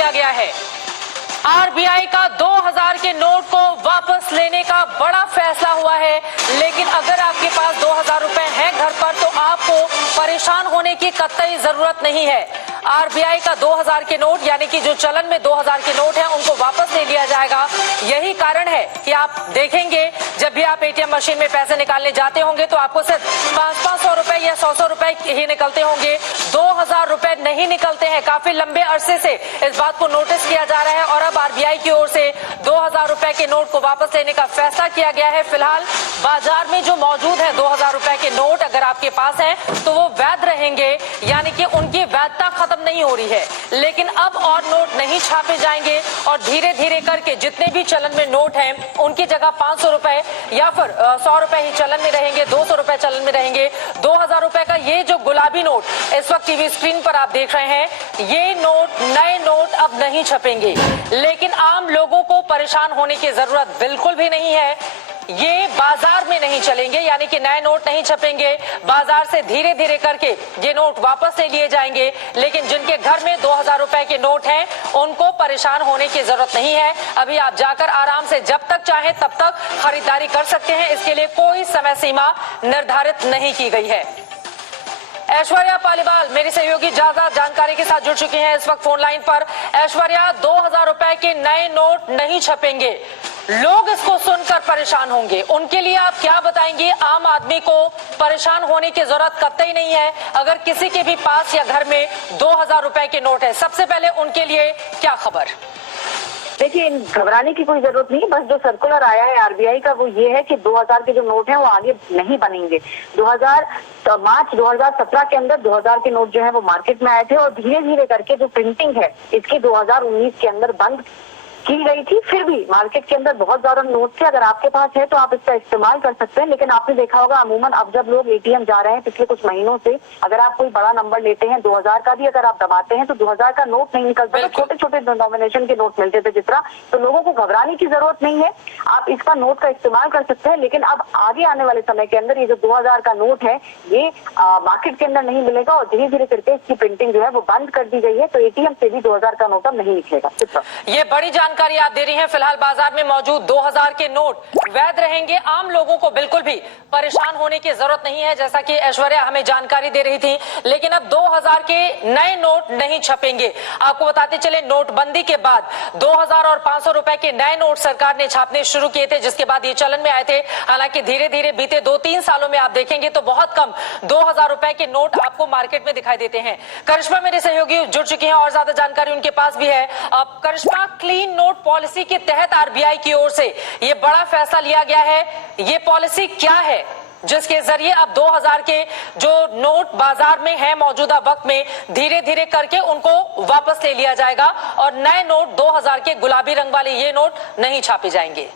लिया गया है। आरबीआई का 2000 के नोट को वापस लेने का बड़ा फैसला हुआ है, लेकिन अगर आपके पास 2000 रुपए हैं घर पर तो आपको परेशान होने की कतई जरूरत नहीं है। आरबीआई का 2000 के नोट यानी कि जो चलन में 2000 के नोट हैं उनको वापस ले लिया जाएगा। यही कारण है कि आप देखेंगे जब भी आप एटीएम मशीन में पैसे निकालने जाते होंगे तो आपको सिर्फ 500 रुपए या 100 रुपए ही निकलते होंगे, 2000 रुपए नहीं निकलते हैं। काफी लंबे अरसे से इस बात को नोटिस किया जा रहा है और अब आरबीआई की ओर से 2000 रुपए के नोट को वापस लेने का फैसला किया गया है। फिलहाल बाजार में जो मौजूद है 2000 रुपए के नोट अगर आपके पास है तो वो वैध रहेंगे, यानी कि उनकी वैधता खत्म नहीं हो रही है। लेकिन अब और नोट नहीं छापे जाएंगे और धीरे धीरे करके जितने भी चलन में नोट हैं उनकी जगह 500 रुपए या फिर 100 रुपए ही चलन में रहेंगे, 200 रुपए चलन में रहेंगे। 2000 रुपए का ये जो गुलाबी नोट इस वक्त टीवी स्क्रीन पर आप देख रहे हैं, ये नोट नए नोट अब नहीं छपेंगे। लेकिन आम लोगों को परेशान होने की जरूरत बिल्कुल भी नहीं है। ये बाजार में नहीं चलेंगे, यानी कि नए नोट नहीं छपेंगे। बाजार से धीरे धीरे करके ये नोट वापस ले लिए जाएंगे। लेकिन जिनके घर में 2000 रुपए के नोट हैं उनको परेशान होने की जरूरत नहीं है। अभी आप जाकर आराम से जब तक चाहे तब तक खरीदारी कर सकते हैं। इसके लिए कोई समय सीमा निर्धारित नहीं की गई है। ऐश्वर्या पालीवाल मेरी सहयोगी ज्यादा जानकारी के साथ जुड़ चुकी हैं इस वक्त फोन लाइन पर। ऐश्वर्या, 2000 रुपए के नए नोट नहीं छपेंगे, लोग इसको सुनकर परेशान होंगे, उनके लिए आप क्या बताएंगे? आम आदमी को परेशान होने की जरूरत कतई नहीं है। अगर किसी के भी पास या घर में 2000 रुपए के नोट है, सबसे पहले उनके लिए क्या खबर? देखिए, घबराने की कोई जरूरत नहीं। बस जो सर्कुलर आया है आरबीआई का वो ये है कि 2000 के जो नोट हैं वो आगे नहीं बनेंगे। मार्च 2017 के अंदर 2000 के नोट जो है वो मार्केट में आए थे और धीरे धीरे करके जो प्रिंटिंग है इसकी 2019 के अंदर बंद की गई थी। फिर भी मार्केट के अंदर बहुत ज्यादा नोट थे। अगर आपके पास है तो आप इसका इस्तेमाल कर सकते हैं। लेकिन आपने देखा होगा अमूमन अब जब लोग एटीएम जा रहे हैं पिछले कुछ महीनों से, अगर आप कोई बड़ा नंबर लेते हैं 2000 का भी अगर आप दबाते हैं तो 2000 का नोट नहीं निकलता। छोटे छोटे डिनोमिनेशन के नोट मिलते थे जितना, तो लोगों को घबराने की जरूरत नहीं है। आप इसका नोट का इस्तेमाल कर सकते हैं। लेकिन अब आगे आने वाले समय के अंदर ये जो 2000 का नोट है ये मार्केट के अंदर नहीं मिलेगा और धीरे धीरे करके इसकी प्रिंटिंग जो है वो बंद कर दी गई है। तो एटीएम से भी 2000 का नोट अब नहीं निकलेगा। ये बड़ी जानकारी आप दे रही हैं। फिलहाल बाजार में मौजूद 2000 के नोट वैध रहेंगे, आम लोगों को बिल्कुल भी परेशान होने की जरूरत नहीं है, जैसा कि ऐश्वर्या हमें जानकारी दे रही थी। लेकिन अब 2000 के नए नोट नहीं छपेंगे। आपको बताते चले नोटबंदी के बाद 2000 और 500 रुपए के नए नोट सरकार ने छापने शुरू किए थे, जिसके बाद ये चलन में आए थे। हालांकि धीरे धीरे बीते 2-3 सालों में आप देखेंगे तो बहुत कम 2000 रुपए के नोट आपको मार्केट में दिखाई देते हैं। करिश्मा मेरे सहयोगी जुड़ चुकी हैं और ज्यादा जानकारी उनके पास भी है। अब करिश्मा, क्लीन नोट पॉलिसी के तहत आरबीआई की ओर से ये बड़ा फैसला लिया गया है। ये पॉलिसी क्या है जिसके जरिए अब 2000 के जो नोट बाजार में है मौजूदा वक्त में धीरे धीरे करके उनको वापस ले लिया जाएगा और नए नोट 2000 के गुलाबी रंग वाले ये नोट नहीं छापे जाएंगे?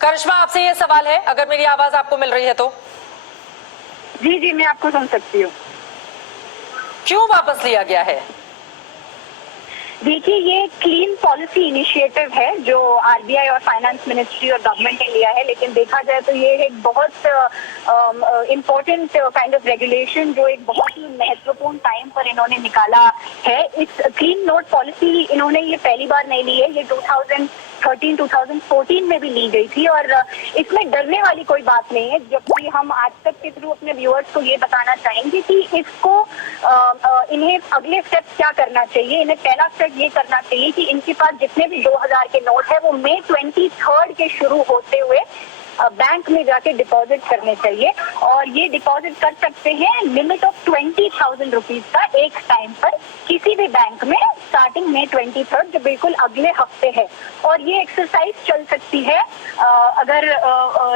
करिश्मा, आपसे ये सवाल है, अगर मेरी आवाज आपको मिल रही है तो। जी, मैं आपको सुन सकती हूँ। क्यों वापस लिया गया है? देखिए, ये क्लीन पॉलिसी इनिशिएटिव है जो आरबीआई और फाइनेंस मिनिस्ट्री और गवर्नमेंट ने लिया है। लेकिन देखा जाए तो ये एक बहुत इम्पोर्टेंट काइंड ऑफ रेगुलेशन जो एक बहुत ही महत्वपूर्ण टाइम पर इन्होंने निकाला है। इस क्लीन नोट पॉलिसी इन्होंने ये पहली बार नहीं ली है, ये 2013-2014 में भी ली गई थी और इसमें डरने वाली कोई बात नहीं है। जबकि हम आज तक के थ्रू अपने व्यूअर्स को ये बताना चाहेंगे कि इसको इन्हें अगले स्टेप क्या करना चाहिए। इन्हें पहला स्टेप ये करना चाहिए कि इनके पास जितने भी 2000 के नोट है वो मई 23 के शुरू होते हुए बैंक में जाके डिपॉजिट करने चाहिए और ये डिपॉजिट कर सकते हैं लिमिट ऑफ 20,000 रुपीज का एक टाइम पर किसी भी बैंक में स्टार्टिंग मई 23 जो बिल्कुल अगले हफ्ते है। और ये एक्सरसाइज चल सकती है अगर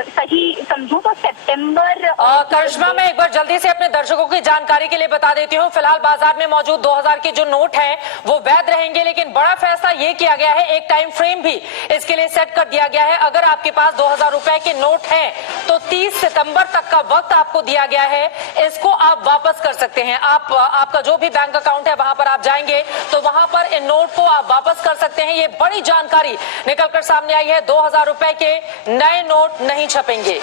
सही समझूं तो सितंबर। करिश्मा, मैं एक बार जल्दी से अपने दर्शकों की जानकारी के लिए बता देती हूँ। फिलहाल बाजार में मौजूद 2000 के जो नोट हैं वो वैध रहेंगे, लेकिन बड़ा फैसला ये किया गया है, एक टाइम फ्रेम भी इसके लिए सेट कर दिया गया है। अगर आपके पास 2000 रुपए के नोट हैं तो 30 सितंबर तक का वक्त आपको दिया गया है, इसको आप वापस कर सकते हैं। आपका जो भी बैंक अकाउंट है वहां पर आप जाएंगे तो वहां पर इन नोट को आप वापस कर सकते हैं। ये बड़ी जानकारी निकलकर सामने आई है, 2000 रुपए के नए नोट नहीं छपेंगे।